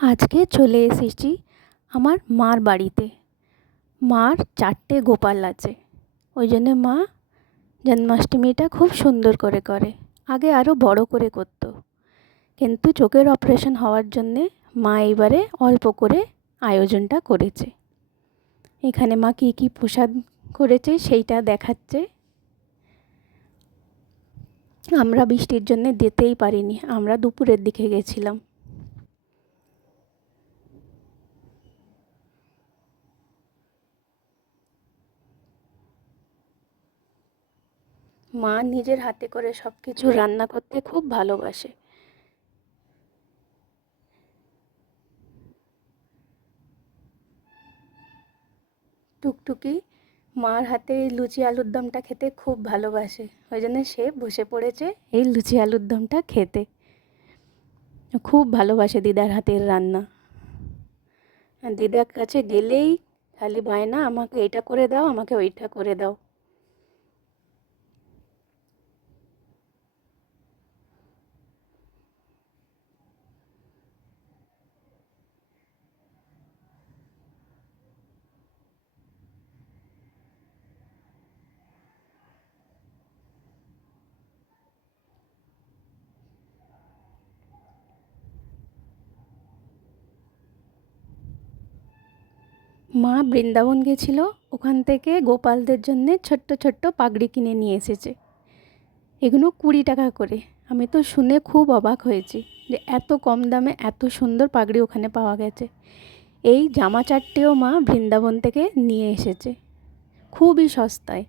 আজকে চলে এসেছি আমার মার বাড়িতে। মার 4টে গোপাল আছে, ওই জন্যে মা জন্মাষ্টমীটা খুব সুন্দর করে করে। আগে আরও বড় করে করতো, কিন্তু চোখের অপারেশন হওয়ার জন্যে মা এবারে অল্প করে আয়োজনটা করেছে। এখানে মা কী কী প্রসাদ করেছে সেইটা দেখাচ্ছে। আমরা বৃষ্টির জন্য যেতেই পারিনি, আমরা দুপুরের দিকে গেছিলাম। মা নিজের হাতে করে সব কিছু রান্না করতে খুব ভালোবাসে। টুকটুকি মার হাতে এই লুচি আলুর দমটা খেতে খুব ভালোবাসে, ওই জন্য সে বসে পড়েছে এই লুচি আলুর দমটা খেতে। খুব ভালোবাসে দিদার হাতের রান্না। দিদার কাছে গেলেই খালি বায়না, আমাকে এটা করে দাও, আমাকে ওইটা করে দাও। মা বৃন্দাবন গেছিল, ওখান থেকে গোপালদের জন্যে ছোট্ট ছোট্ট পাগড়ি কিনে নিয়ে এসেছে। এগুলো 20 টাকা করে। আমি তো শুনে খুব অবাক হয়েছি যে এত কম দামে এত সুন্দর পাগড়ি ওখানে পাওয়া গেছে। এই জামা 4টেও মা বৃন্দাবন থেকে নিয়ে এসেছে, খুবই সস্তায়।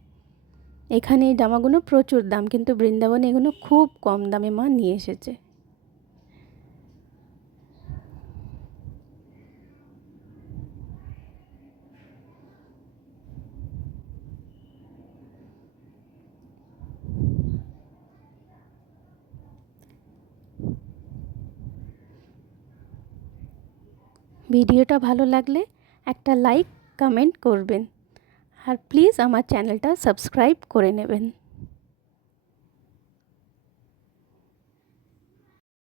এখানে এই জামাগুলো প্রচুর দাম, কিন্তু বৃন্দাবনে এগুলো খুব কম দামে মা নিয়ে এসেছে। ভিডিওটা ভালো লাগলে একটা লাইক কমেন্ট করবেন, আর প্লিজ আমার চ্যানেলটা সাবস্ক্রাইব করে নেবেন।